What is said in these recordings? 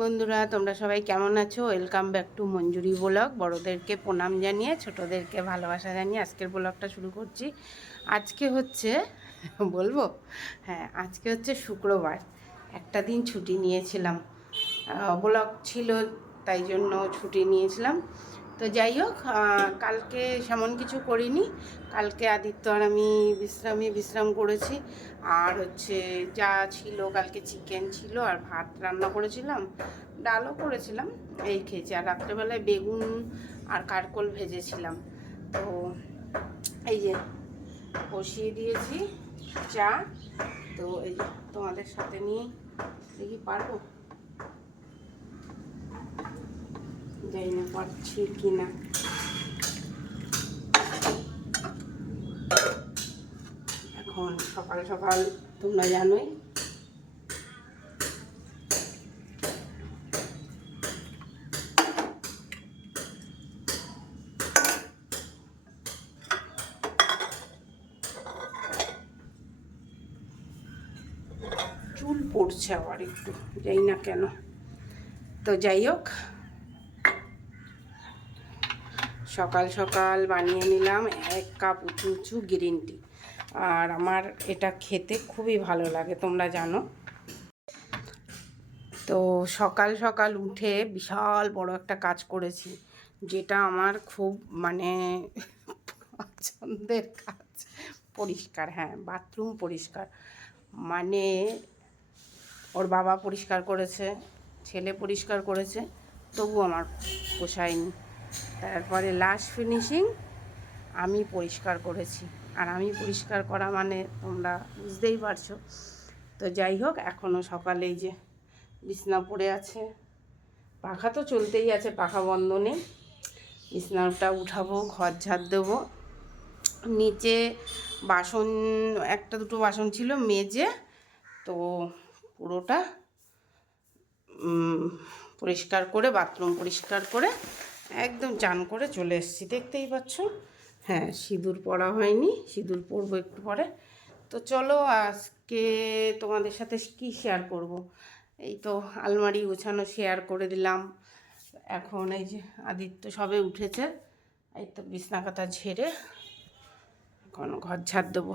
বন্ধুরা, তোমরা সবাই কেমন আছো? Welcome back to Manjuri blog বড়োদেরকে প্রণাম জানিয়ে, ছোটোদেরকে ভালোবাসা জানিয়ে আজকের ব্লগটা শুরু করছি। আজকে হচ্ছে, বলব? হ্যাঁ আজকে হচ্ছে শুক্রবার। একটা দিন ছুটি নিয়েছিলাম। ব্লগ ছিল, তাই জন্য ছুটি নিয়েছিলাম। তো যাই হোক কালকে সেমন কিছু করিনি। কালকে আদিত্য আর আমি বিশ্রামে বিশ্রাম করেছি। আর হচ্ছে যা ছিল, কালকে চিকেন ছিল আর ভাত রান্না করেছিলাম, ডালও করেছিলাম, এই খেয়েছি। আর রাত্রেবেলায় বেগুন আর কারকল ভেজেছিলাম। তো এই যে বসিয়ে দিয়েছি চা। তো এই তোমাদের সাথে নিয়ে দেখি পারব? যাই না পারছি কি না এখন সকাল সকাল তোমরা জানোই। চুল পড়ছে আবার একটু, যাই না কেন। তো যাই হোক, সকাল সকাল বানিয়ে নিলাম এক কাপ উঁচু উঁচু গ্রিন টি। আর আমার এটা খেতে খুবই ভালো লাগে, তোমরা জানো। তো সকাল সকাল উঠে বিশাল বড় একটা কাজ করেছি, যেটা আমার খুব মানে পছন্দের কাজ। পরিষ্কার হ্যাঁ বাথরুম পরিষ্কার। মানে ওর বাবা পরিষ্কার করেছে, ছেলে পরিষ্কার করেছে, তবু আমার পোষায়নি। তারপরে লাস্ট ফিনিশিং আমি পরিষ্কার করেছি। আর আমি পরিষ্কার করা মানে তোমরা বুঝতেই পারছ। তো যাই হোক এখনও সকালে যে বিছনা পড়ে আছে। পাখা তো চলতেই আছে, পাখা বন্ধ নেই। বিছনাটা উঠাবো, ঘর ঝাড় দেবো। নিচে বাসন, একটা দুটো বাসন ছিল মেজে, তো পুরোটা পরিষ্কার করে, বাথরুম পরিষ্কার করে, একদম চান করে চলে এসেছি। দেখতেই পাচ্ছ? হ্যাঁ সিঁদুর পরা হয়নি, সিঁদুর পরবো একটু পরে। তো চলো আজকে তোমাদের সাথে কি শেয়ার করব। এই তো আলমারি গোছানো শেয়ার করে দিলাম। এখন এই যে আদিত্য সবে উঠেছে, এই তো বিছনা কাতা ঝেড়ে এখন ঘর ঝাড় দেবো।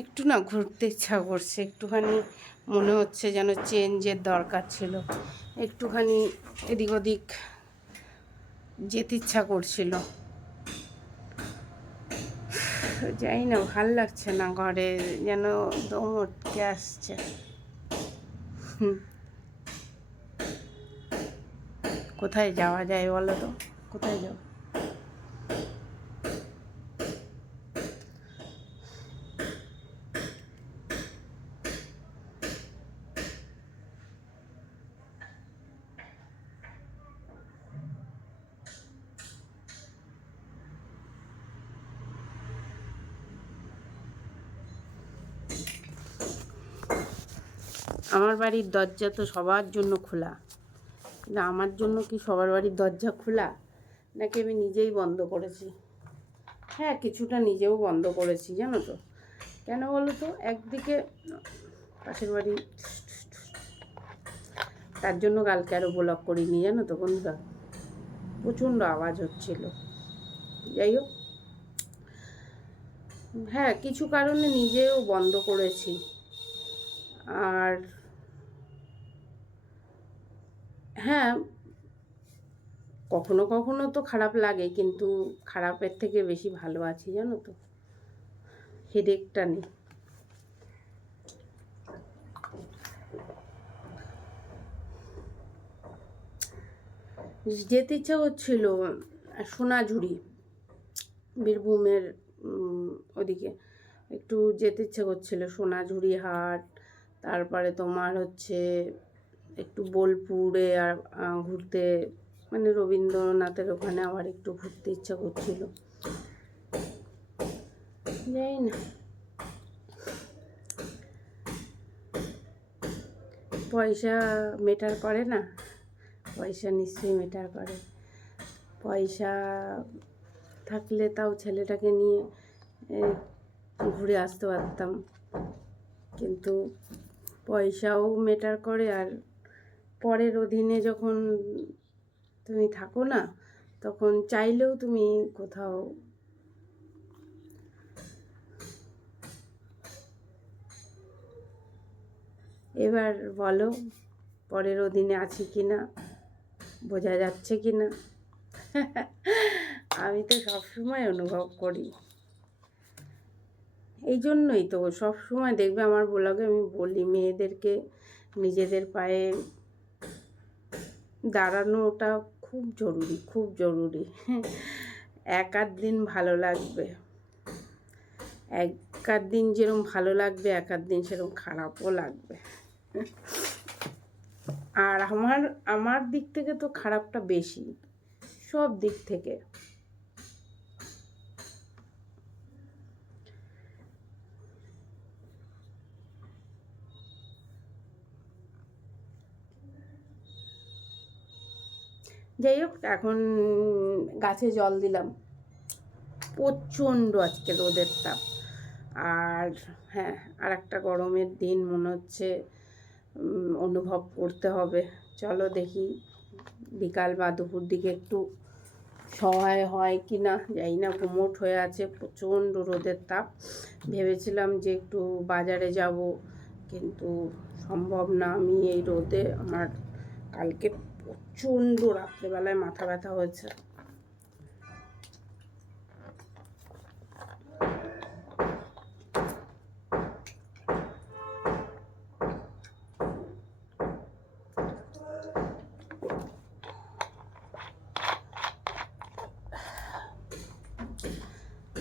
একটু না ঘুরতে ইচ্ছা করছে, একটুখানি মনে হচ্ছে যেন চেঞ্জের দরকার ছিল। একটুখানি এদিক ওদিক যেতে ইচ্ছা করছিল। যাই না, ভালো লাগছে না ঘরে, যেন দম উঠতে আসছে। কোথায় যাওয়া যায় বলো তো? কোথায় যাও? আমার বাড়ির দরজা তো সবার জন্য খোলা। কিন্তু আমার জন্য কি সবার বাড়ির দরজা খোলা? নাকি আমি নিজেই বন্ধ করেছি? হ্যাঁ কিছুটা নিজেও বন্ধ করেছি, জানো তো। কেন বলো তো? একদিকে পাশের বাড়ি তার জন্য কালকে আরও ব্লক করিনি, জানো তো বন্ধুরা। প্রচণ্ড আওয়াজ হচ্ছিল। যাই হোক হ্যাঁ কিছু কারণে নিজেও বন্ধ করেছি। আর হ্যাঁ কখনো কখনো তো খারাপ লাগে, কিন্তু খারাপের থেকে বেশি ভালো আছি, জানো তো। হেডেকটা নেই। যেতে ইচ্ছা করছিল সোনাঝুরি, বীরভূমের ওদিকে একটু যেতে ইচ্ছে করছিল। সোনাঝুরি হাট তারপরে তোমার হচ্ছে একটু বোলপুরে আর ঘুরতে মানে রবীন্দ্রনাথের ওখানে আবার একটু ঘুরতে ইচ্ছা করছিল। যাই না। পয়সা মেটার করে না? পয়সা নিশ্চয়ই মেটার করে। পয়সা থাকলে তাও ছেলেটাকে নিয়ে ঘুরে আসতে পারতাম। কিন্তু পয়সাও মেটার করে আর পরের অধীনে যখন তুমি থাকো না, তখন চাইলেও তুমি কোথাও এবার বলো পরের অধীনে আছি কি না বোঝা যাচ্ছে কি না আমি তো সবসময় অনুভব করি। এই জন্যই তো সব সময় দেখবে আমার ব্লগে আমি বলি, মেয়েদেরকে নিজেদের পায়ে দাঁড়ানোটা খুব জরুরি খুব জরুরি। এক আধ দিন ভালো লাগবে। এক আধ দিন যেরকম ভালো লাগবে এক আধ দিন সেরকম খারাপও লাগবে। আর আমার আমার দিক থেকে তো খারাপটা বেশি, সব দিক থেকে। যাই হোক, এখন গাছে জল দিলাম। প্রচণ্ড আজকে রোদের তাপ আর হ্যাঁ আর একটা গরমের দিন, মনে হচ্ছে অনুভব করতে হবে। চলো দেখি, বিকাল বা দুপুর দিকে একটু সহায় হয় কি না, জানি না গুমোট হয়ে আছে, প্রচণ্ড রোদের তাপ ভেবেছিলাম যে একটু বাজারে যাব, কিন্তু সম্ভব না, আমি এই রোদে আমার কালকে প্রচণ্ড রাত্রেবেলায় মাথা ব্যথা হয়েছে।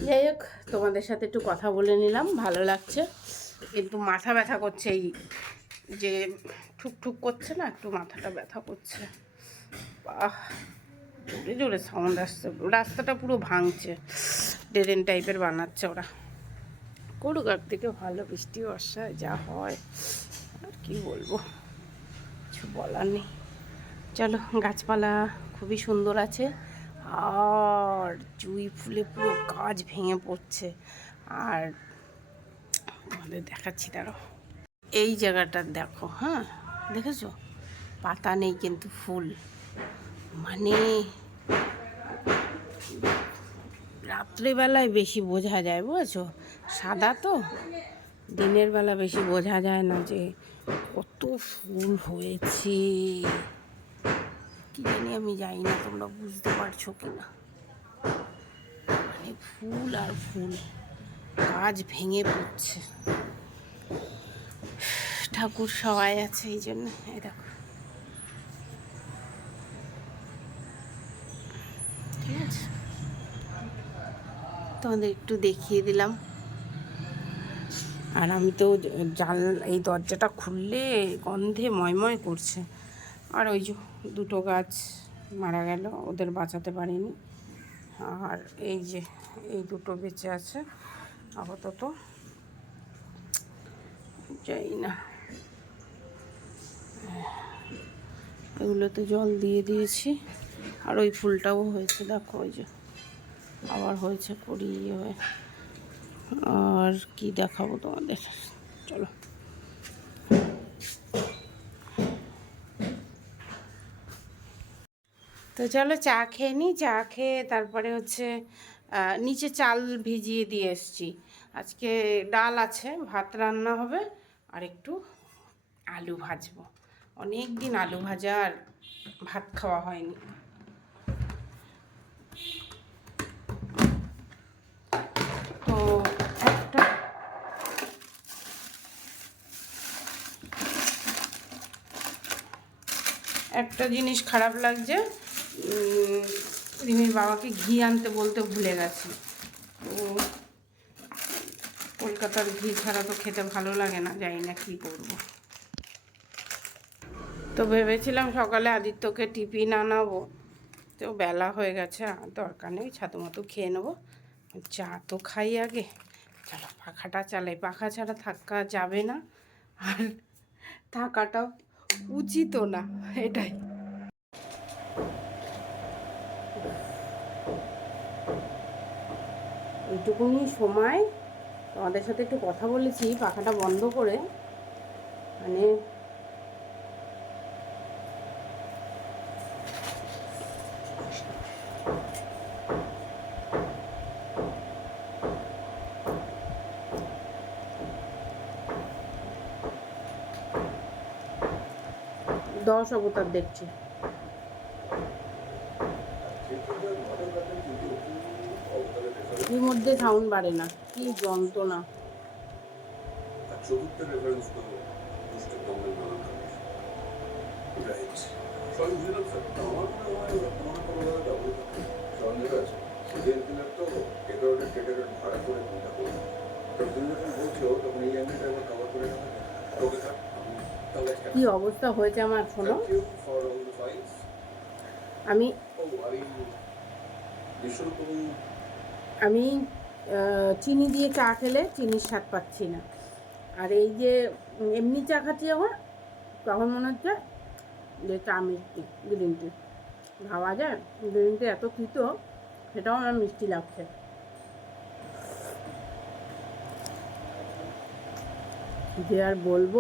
যাই হোক, তোমাদের সাথে একটু কথা বলে নিলাম, ভালো লাগছে। কিন্তু মাথা ব্যথা করছে এই যে ঠুকঠুক করছে না, একটু মাথাটা ব্যথা করছে। বাহ, জোরে জোরে সাউন্ড আসছে। রাস্তাটা পুরো ভাঙছে। ড্রেন টাইপের বানাচ্ছে ওরা। করুক থেকে ভালো বৃষ্টি, বর্ষা, যা হয়, আর কি বলব? কিছু বলার নেই। চলো, গাছপালা খুবই সুন্দর আছে। আর জুই ফুলে পুরো গাছ ভেঙে পড়ছে। আর তোমাদের দেখাচ্ছি দাঁড়ো এই জায়গাটা দেখো হ্যাঁ? দেখেছ? পাতা নেই কিন্তু ফুল। মানে রাত্রেবেলায় বেশি বোঝা যায়, বুঝেছ? সাদা তো। দিনের বেলা বেশি বোঝা যায় না যে কত ফুল হয়েছে। কি জানি আমি জানি না, তোমরা বুঝতে পারছ কি না? মানে ফুল আর ফুল গাছ ভেঙে পড়ছে। ঠাকুর সবাই আছে, এই জন্য দেখো। ঠিক আছে? তোমাদের একটু দেখিয়ে দিলাম। আর আমি তো জাল, এই দরজাটা খুললে গন্ধে ময়ময় করছে। আর ওই যে দুটো গাছ মারা গেল, ওদের বাঁচাতে পারিনি। আর এই যে, এই দুটো বেঁচে আছে, আপাতত যাই না। এগুলোতে জল দিয়ে দিয়েছি। আর ওই ফুলটাও হয়েছে, দেখো ওই যে। আবার হয়েছে করি হয়ে। আর কি দেখাবো তোমাদের? চলো। তো চলো চা খেয়ে নিই চা খেয়ে তারপরে হচ্ছে নিচে চাল ভিজিয়ে দিয়ে এসছি। আজকে ডাল আছে, ভাত রান্না হবে, আর একটু আলু ভাজবো। অনেক দিন আলু ভাজা আর ভাত খাওয়া হয়নি। তো একটা একটা জিনিস খারাপ লাগছে রিমির বাবাকে ঘি আনতে বলতে ভুলে গেছি। তো কলকাতার ঘি ছাড়া তো খেতে ভালো লাগে না, জানি না কী করব। তো ভেবেছিলাম সকালে আদিত্যকে টিফিন আনাবো। তো বেলা হয়ে গেছে দরকার নেই ছাতু মতো খেয়ে নেব। চা তো খাই আগে। চলো, পাখাটা চালাই। পাখা ছাড়া থাকা যাবে না। আর থাকাটাও উচিতও না, এটাই। এইটুকুনি সময়। তোমাদের সাথে একটু কথা বলেছি, পাখাটা বন্ধ করে। মানে দশ অবতার দেখছি। সাউন্ড বাড়ে না, কি যন্ত্রণা। ভাড়া করে তখন এই কভার করে তাহলে কি অবস্থা হয়েছে আমার শোনো। আমি আমি চিনি দিয়ে চা খেলে চিনির স্বাদ পাচ্ছি না। আর এই যে এমনি চা খাচ্ছি যখন তখন মনে হচ্ছে যে চা মিষ্টি গ্রিন টি ভাবা যায় গ্রিন টি এত তিতো সেটাও আমার মিষ্টি লাগছে। যে আর বলব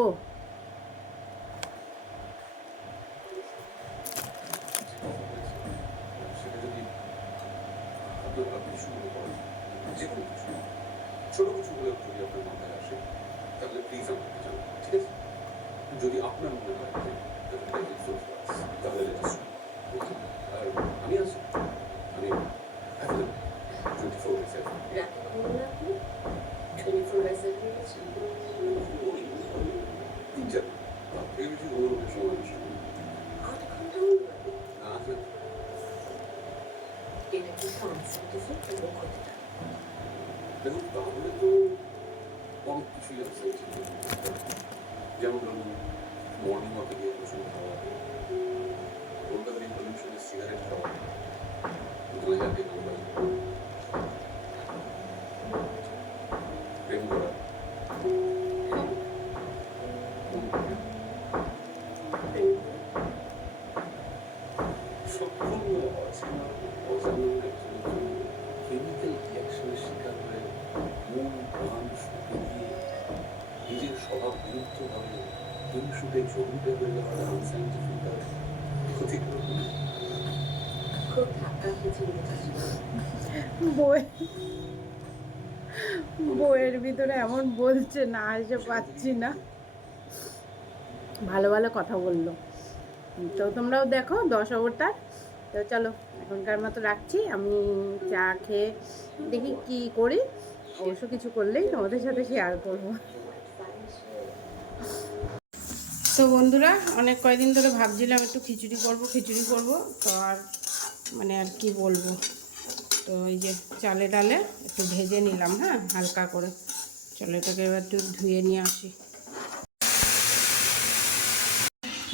সেটা যদি আপনি আপনি শুরু করেন যে কোনো কিছু ছোট কিছু হলেও যদি আপনার মাথায় আসে তাহলে প্লিজ আমাকে জানান ঠিক আছে যদি আপনার মনে হয় যে এটা helpful for us, তাহলে let us know. Okay? আর আমি আছি আমি available 24 by 7 রাতে ঘুমোন আপনি টোয়েন্টি ফোর বাই সেভেন রয়েছেন তিন চার তার থেকে বেশি ঘুমানোর সময় নষ্ট করি না। আট ঘণ্টা ঘুমোন আপনি না আসলে এটা কি কনসেন্ট্রেসিভ এবং ক্ষতিটা দেখুন তাহলে তো অনেক কিছুই আছে যেমন ধরুন মর্নিং ওয়াকে গিয়ে প্রচুর খাওয়া কলকাতার এই পলিউশনে সিগারেট খাওয়া দোলে যাকে নাম্বার প্রেম করা সম্পূর্ণ অচেনা অজানা একজনের জন্য কেমিক্যাল রিয়াকশনের শিকার হয়ে মন প্রাণ শুকে দিয়ে নিজের স্বভাব বিরুদ্ধভাবে হিংসুটে জমিতে হয়ে যাওয়ার আনসাইন্টিফিক আর ক্ষতিকর খুব ধাক্কা খেয়েছে বুঝেছি বই বইয়ের ভিতরে এমন বলছে, না এসে পাচ্ছি না। ভালো ভালো কথা বলল। তো তোমরাও দেখো, দশ অবতার। তো চলো, এখনকার মতো রাখছি। আমি চা খেয়ে দেখি কি করি। অবশ্য কিছু করলেই তোমাদের সাথে শেয়ার করব। তো বন্ধুরা, অনেক কয়দিন ধরে ভাবছিলাম একটু খিচুড়ি করব খিচুড়ি করব। তো আর মানে আর কি বলব? তো এই যে চালে ডালে একটু ভেজে নিলাম হ্যাঁ হালকা করে। চলো এটাকে এবার একটু ধুয়ে নিয়ে আসি।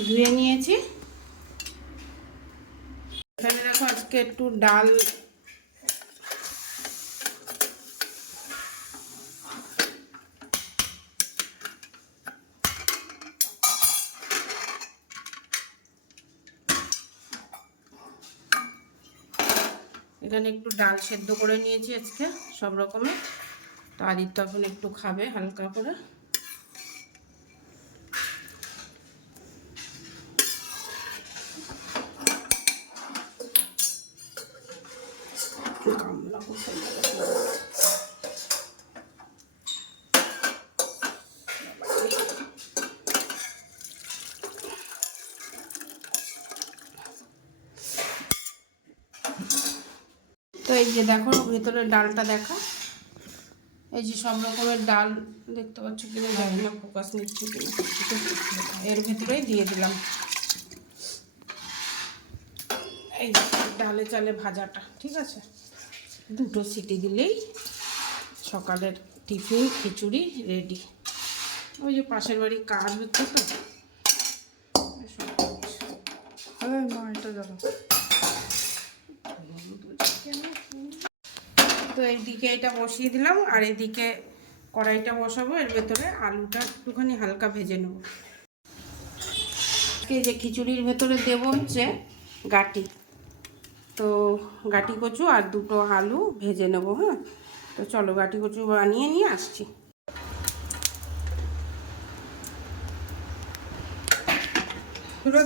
ধুয়ে নিয়েছি। এখানে দেখো আজকে একটু ডাল এখানে একটু ডাল সেদ্ধ করে নিয়েছি আজকে, সব রকমের। তো আদিত্য এখন একটু খাবে হালকা করে। এই যে দেখো ভেতরে ডালটা দেখা। এই যে সব রকমের ডাল দেখতে পাচ্ছ কিনা জানি না ফোকাস নিচ্ছে কিনা। এর ভেতরেই দিয়ে দিলাম। এই ডালে চালে ভাজাটা ঠিক আছে? দুটো সিটি দিলেই সকালের টিফিন খিচুড়ি রেডি। ওই যে পাশের বাড়ি কাজ হচ্ছে তো। মা এটা দেখো তো এইদিকে এটা বসিয়ে দিলাম আর এদিকে কড়াইটা বসাবো, এর ভেতরে আলুটা একটুখানি হালকা ভেজে নেব। এই যে খিচুড়ির ভেতরে দেব হচ্ছে গাটি। তো গাটি কচু আর দুটো আলু ভেজে নেব হ্যাঁ? তো চলো গাটি কচু বানিয়ে নিয়ে আসছি।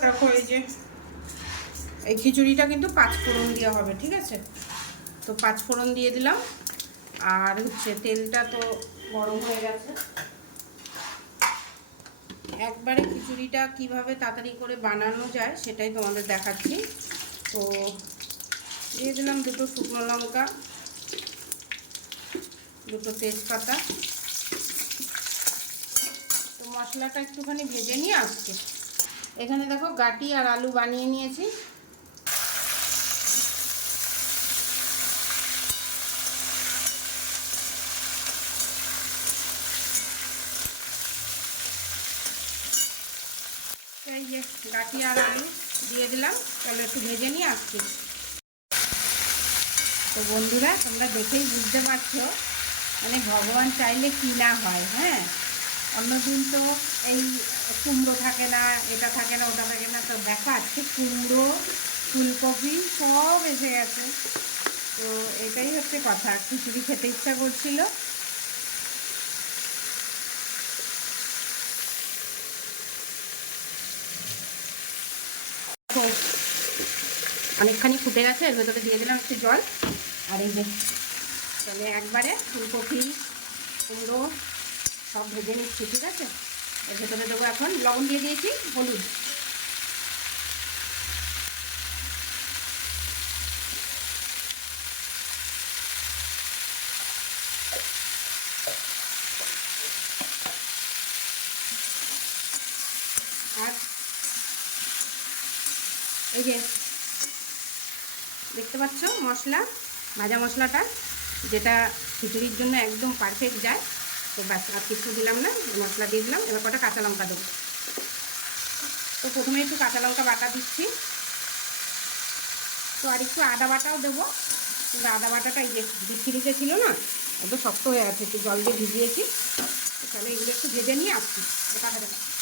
দেখো এই যে, এই খিচুড়িটা কিন্তু পাঁচ ফোড়ন দিয়ে হবে, ঠিক আছে? তো পাঁচ ফোড়ন দিয়ে দিলাম। আর হচ্ছে তেলটা তো গরম হয়ে গেছে। একবারে খিচুড়িটা কীভাবে তাড়াতাড়ি করে বানানো যায় সেটাই তোমাদের দেখাচ্ছি। তো দিয়ে দিলাম দুটো শুকনো লঙ্কা, দুটো তেজপাতা। তো মশলাটা একটুখানি ভেজে নিয়ে আসছি। এখানে দেখো গাটি আর আলু বানিয়ে নিয়েছি। গাটি আর আলু দিয়ে দিলাম। তাহলে একটু ভেজে নিয়ে আসছি। তো বন্ধুরা, তোমরা দেখেই বুঝতে পারছ মানে ভগবান চাইলে কি না হয় হ্যাঁ? অন্যদিন তো এই কুমড়ো থাকে না, এটা থাকে না, ওটা থাকে না। তো দেখো, আজকে কুমড়ো, ফুলকপি সব এসে গেছে। তো এটাই হচ্ছে কথা। খিচুড়ি খেতে ইচ্ছা করছিল তো অনেকখানি ফুটে গেছে, এর ভেতরে দিয়ে দিলাম একটু জল। আর এই যে তাহলে একবারে ফুলকপি, কুমড়ো সব ভেজে নিচ্ছি, ঠিক আছে? এর ভেতরে দেবো এখন লবণ দিয়ে দিয়েছি, হলুদ। আর এই যে দেখতে পাচ্ছ মশলা, ভাজা মশলাটা, যেটা খিচুড়ির জন্য একদম পারফেক্ট যায়। তো ব্যাস, আর কিছু দিলাম না, মশলা দিয়ে দিলাম। এবার কটা কাঁচা লঙ্কা দেবো। তো প্রথমে একটু কাঁচা লঙ্কা বাটা দিচ্ছি। তো আর একটু আদা বাটাও দেবো। কিন্তু আদা বাটাটা এই যে বিচ্ছিরিতে ছিল না একটু শক্ত হয়ে আছে, একটু জল দিয়ে ভিজিয়েছি। তাহলে এগুলো একটু ভেজে নিয়ে আসছি।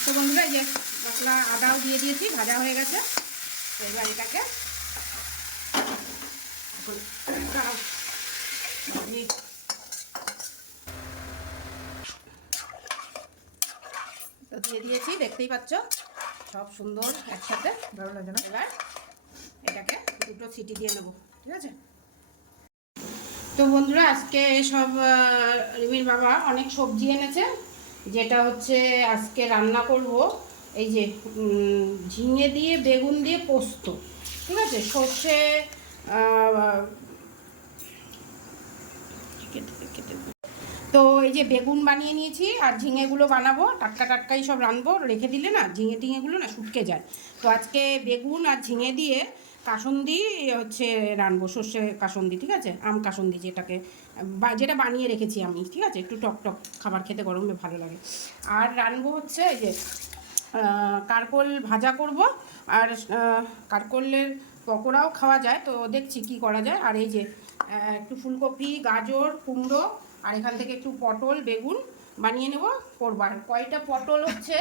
তো বন্ধুরা যে মশলা আদাও দিয়ে দিয়েছি, ভাজা হয়ে গেছে। এবার এটাকে এখন দাঁড়াও তো দিয়ে দিয়েছি দেখতেই পাচ্ছ? সব সুন্দর একসাথে। ভালো লাগে না? এবার এটাকে দুটো সিটি দিয়ে নেব ঠিক আছে? তো বন্ধুরা আজকে সব রিমির বাবা অনেক সবজি এনেছে যেটা হচ্ছে আজকে রান্না করব। এই যে ঝিঙে দিয়ে বেগুন দিয়ে পোস্ত ঠিক আছে? সর্ষে তো এই যে বেগুন বানিয়ে নিয়েছি আর ঝিঙেগুলো বানাবো, টাটকা টাটকাই সব রানবো রেখে দিলে না, ঝিঙে টিঙেগুলো না শুটকে যায়। তো আজকে বেগুন আর ঝিঙে দিয়ে কাসন্দি হচ্ছে রানবো সর্ষে কাসন্দি, ঠিক আছে? আম কাসন্দি যেটাকে যেটা বানিয়ে রেখেছি আমি, ঠিক আছে? একটু টক টক খাবার খেতে গরমে ভালো লাগে। আর রানবো হচ্ছে এই যে কারকোল ভাজা করব। আর কারকোলের পকোড়াও খাওয়া যায়, তো দেখছি কি করা যায়। আর এই যে একটু ফুলকপি, গাজর, কুমড়ো, আর এখান থেকে একটু পটল, বেগুন বানিয়ে নেব, করব। আর কয়টা পটল হচ্ছে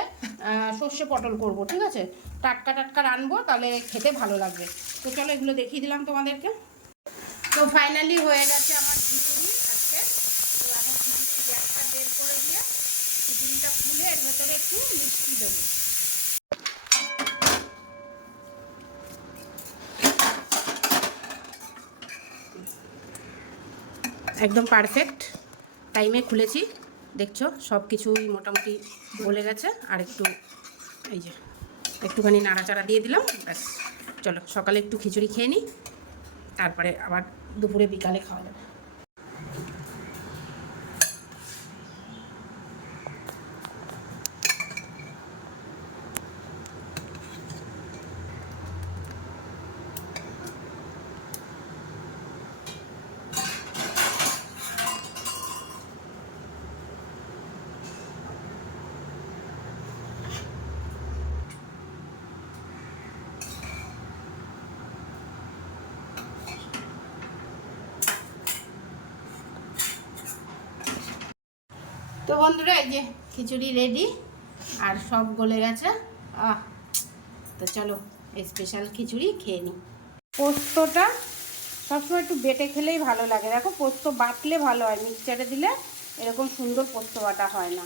সর্ষে পটল করব, ঠিক আছে? টাটকা টাটকা রানবো, তাহলে খেতে ভালো লাগবে। তো চলো এগুলো দেখিয়ে দিলাম তোমাদেরকে। তো ফাইনালি হয়ে গেছে আমার খিচুড়ি আজকে। তো এখন খিচুড়ির গ্যাসটা বের করে দিয়ে খিচুড়িটা খুলে এর ভেতরে একটু মিষ্টি দেবো। একদম পারফেক্ট টাইমে খুলেছি। দেখছ সব কিছুই মোটামুটি বলে গেছে। আর একটু, এই যে, একটুখানি নাড়াচাড়া দিয়ে দিলাম, ব্যাস। চলো, সকালে একটু খিচুড়ি খেয়ে নিই। তারপরে আবার দুপুরে বিকালে খাওয়া যাবে। তো বন্ধুরা, এই যে খিচুড়ি রেডি আর সব গলে গেছে। আহ, তো চলো স্পেশাল খিচুড়ি খেয়ে নিই পোস্তটা সবসময় একটু বেটে খেলেই ভালো লাগে। দেখো, পোস্ত বাটলে ভালো হয় মিক্সচারে দিলে এরকম সুন্দর পোস্ত বাটা হয় না।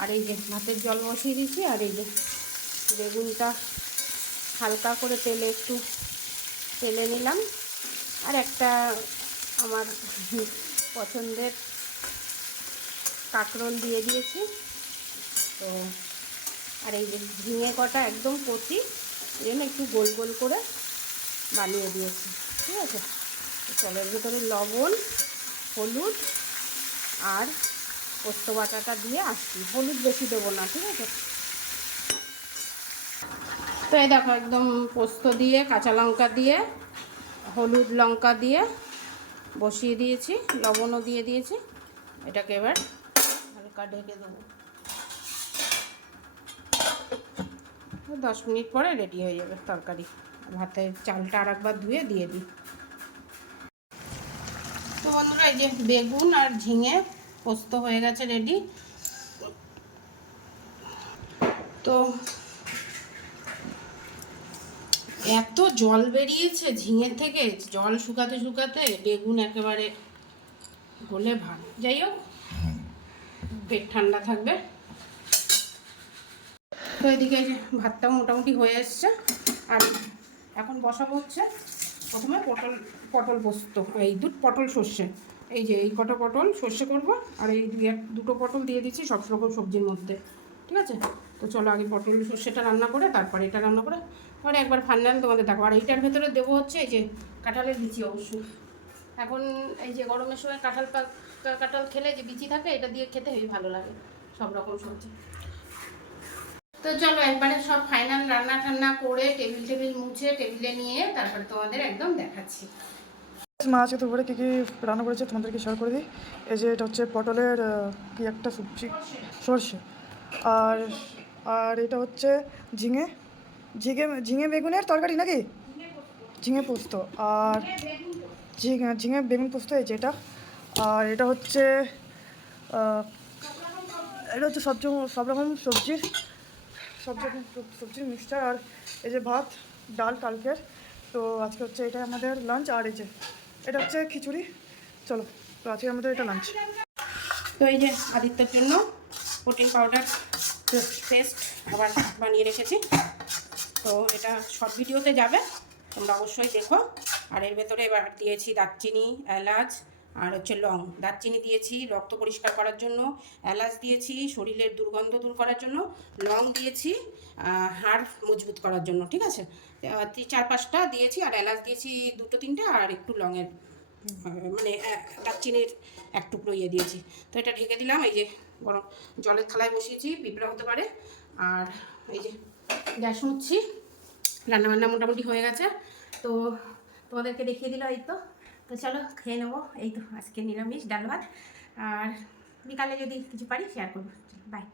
আর এই যে ভাতের জল বসিয়ে দিয়েছি, আর এই যে বেগুনটা হালকা করে তেলে একটু তেলে নিলাম। আর একটা আমার পছন্দের কাঁকরোল দিয়ে দিয়েছি। তো, আর এই যে ঝিঙে কটা একদম কচি, এই জন্য একটু গোল গোল করে বানিয়ে দিয়েছি। ঠিক আছে? তো চলো, এর ভিতরে লবণ, হলুদ আর পোস্ত বাটাটা দিয়ে আসছি। হলুদ বেশি দেবো না, ঠিক আছে? তো এই দেখো, একদম পোস্ত দিয়ে, কাঁচা লঙ্কা দিয়ে, হলুদ লঙ্কা দিয়ে বসিয়ে দিয়েছি, লবণও দিয়ে দিয়েছি। এটাকে এবার হালকা ঢেকে দেবো। দশ মিনিট পরে রেডি হয়ে যাবে তরকারি। ভাতের চালটা আর একবার ধুয়ে দিয়ে দিই। তো বন্ধুরা, এই যে বেগুন আর ঝিঙে পোস্ত হয়ে গেছে রেডি তো এত জল বেরিয়েছে ঝিঙে থেকে, জল শুকাতে শুকাতে বেগুন একেবারে গলে ভাত যাই হোক পেট ঠান্ডা থাকবে। তো এদিকে যে ভাতটাও মোটামুটি হয়ে এসছে। আর এখন বসাবো হচ্ছে প্রথমে পটল পটল পোস্ত, এই দুধ পটল সর্ষে। এই যে এই কটা পটল সর্ষে করব, আর এই দুই এক, দুটো পটল দিয়ে দিচ্ছি সব রকম সবজির মধ্যে। ঠিক আছে? তো চলো আগে পটল সর্ষেটা রান্না করে, তারপরে এটা রান্না করে পরে একবার ফাইনাল তোমাদের দেখো আর এইটার ভেতরে দেবো হচ্ছে এই যে কাঁঠালের বিচি অবশ্যই। এখন এই যে গরমের সময় কাঁঠাল কাঁঠাল খেলে যে বিচি থাকে, এটা দিয়ে খেতে হেবি ভালো লাগে, সব রকম সবজি। তো চলো একবারে সব ফাইনাল রান্না টান্না করে টেবিল টেবিল মুছে টেবিলে নিয়ে তারপরে তোমাদের একদম দেখাচ্ছি। মা আজকে দুপুরে কী কী রান্না করেছে তোমাদেরকে শেয়ার করে দিই। এই যে এটা হচ্ছে পটলের কি একটা সবজি? সর্ষে। আর আর এটা হচ্ছে ঝিঙে। ঝিঙে ঝিঙে বেগুনের তরকারি নাকি? ঝিঙে পোস্ত। আর ঝিঙে ঝিঙে বেগুন পোস্ত, এই যে এটা। আর এটা হচ্ছে এটা হচ্ছে সব সব রকম সবজির সব রকম সবজির মিক্সচার আর এই যে ভাত, ডাল কালকের তো আজকে হচ্ছে এটা আমাদের লাঞ্চ আর এই যে, এটা হচ্ছে খিচুড়ি। চলো, তো আজকে আমাদের এটা লাঞ্চ তো এই যে আদিত্যর জন্য প্রোটিন পাউডার পেস্ট আবার বানিয়ে রেখেছি। তো এটা শর্ট ভিডিওতে যাবে, তোমরা অবশ্যই দেখো। আর এর ভেতরে এবার দিয়েছি দারচিনি, এলাচ আর হচ্ছে লং, দারচিনি দিয়েছি, রক্ত পরিষ্কার করার জন্য, এলাচ দিয়েছি, শরীরের দুর্গন্ধ দূর করার জন্য, লং দিয়েছি হাড় মজবুত করার জন্য, ঠিক আছে? চার পাঁচটা দিয়েছি আর এলাচ দিয়েছি দুটো তিনটে আর একটু লংয়ের মানে দারচিনির এক টুকরো ইয়ে দিয়েছি। তো এটা ঢেকে দিলাম, এই যে গরম জলের থালায় বসিয়েছি, পিঁপড়া হতে পারে, আর এই যে গ্যাস মুচ্ছি রান্নাবান্না মোটামুটি হয়ে গেছে। তো তোমাদেরকে দেখিয়ে দিল এই তো। তো চলো খেয়ে নেব। এই তো আজকে নিরামিষ, ডাল ভাত। আর বিকালে যদি কিছু পারি শেয়ার করব। বাই